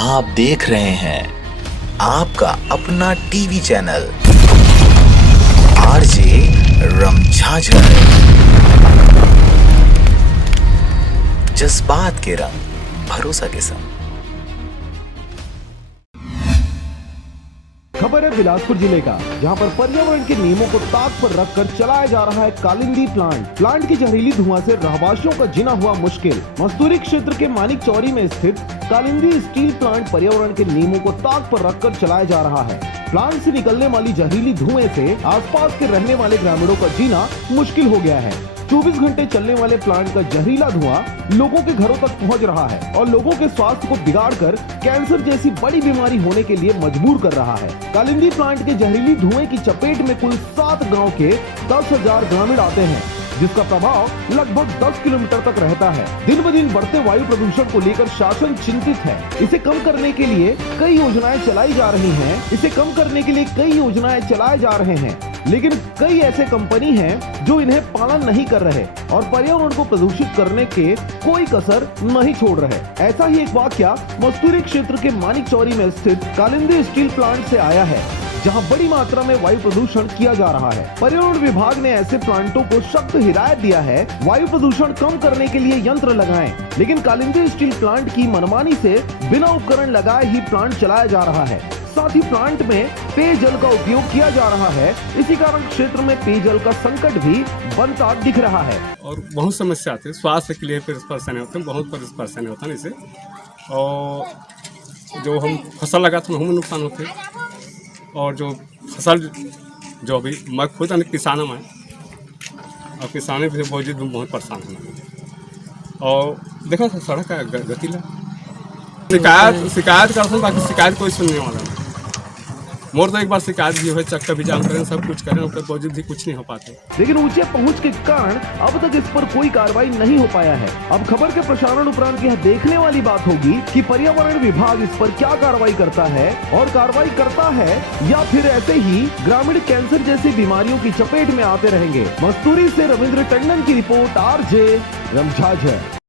आप देख रहे हैं आपका अपना टीवी चैनल आरजे रमझाझर। जज्बात के रंग भरोसा के संग। खबर है बिलासपुर जिले का, जहां पर पर्यावरण के नियमों को ताक पर रखकर चलाया जा रहा है कालिंदी प्लांट की जहरीली धुआं से रहवासियों का जीना हुआ मुश्किल। मस्तूरी क्षेत्र के मानिक चौरी में स्थित कालिंदी स्टील प्लांट पर्यावरण के नियमों को ताक पर रखकर चलाया जा रहा है। प्लांट से निकलने वाली जहरीली धुएं से आसपास के रहने वाले ग्रामीणों का जीना मुश्किल हो गया है। 24 घंटे चलने वाले प्लांट का जहरीला धुआं लोगों के घरों तक पहुंच रहा है और लोगों के स्वास्थ्य को बिगाड़कर कैंसर जैसी बड़ी बीमारी होने के लिए मजबूर कर रहा है। कालिंदी प्लांट के जहरीली धुएं की चपेट में कुल 7 गांव के 10,000 ग्रामीण आते हैं, जिसका प्रभाव लगभग 10 किलोमीटर तक रहता है। दिन ब दिन बढ़ते वायु प्रदूषण को लेकर शासन चिंतित है। इसे कम करने के लिए कई योजनाएं चलाई जा रही हैं, लेकिन कई ऐसे कंपनी हैं जो इन्हें पालन नहीं कर रहे और पर्यावरण को प्रदूषित करने के कोई कसर नहीं छोड़ रहे। ऐसा ही एक वाकया मस्तूरी क्षेत्र के मानिक चौरी में स्थित कालिंदी स्टील प्लांट से आया है, जहां बड़ी मात्रा में वायु प्रदूषण किया जा रहा है। पर्यावरण विभाग ने ऐसे प्लांटों को सख्त हिदायत दिया है, वायु प्रदूषण कम करने के लिए यंत्र लगाएं, लेकिन कालिंदी स्टील प्लांट की मनमानी से बिना उपकरण लगाए ही प्लांट चलाया जा रहा है। साथ ही प्लांट में पेयजल का उपयोग किया जा रहा है। इसी कारण क्षेत्र में पेयजल का संकट भी बनता दिख रहा है। और बहुत समस्या आती है, स्वास्थ्य के लिए परेशानी होते हैं, बहुत परेशानी होता है इससे। और जो हम फसल लगाते हैं उनमें नुकसान होते हैं, और जो फसल जो अभी मैं खुद किसान हूँ, और किसानी भी बहुत परेशान हैं। और देखो सड़क का गतिला शिकायत करते हैं, बाकी शिकायत कोई सुनने वाला नहीं। मोर तो एक बार शिकायत भी हुई, चक्कर भी जाम करें, सब कुछ करें, उसके बावजूद भी कुछ नहीं हो पाते। लेकिन ऊंचे पहुंच के कारण अब तक इस पर कोई कार्रवाई नहीं हो पाया है। अब खबर के प्रसारण उपरांत यह देखने वाली बात होगी कि पर्यावरण विभाग इस पर क्या कार्रवाई करता है, और कार्रवाई करता है या फिर ऐसे ही ग्रामीण कैंसर जैसी बीमारियों की चपेट में आते रहेंगे। मस्तूरी से रविंद्र टंडन की रिपोर्ट, आरजे रमझाझर।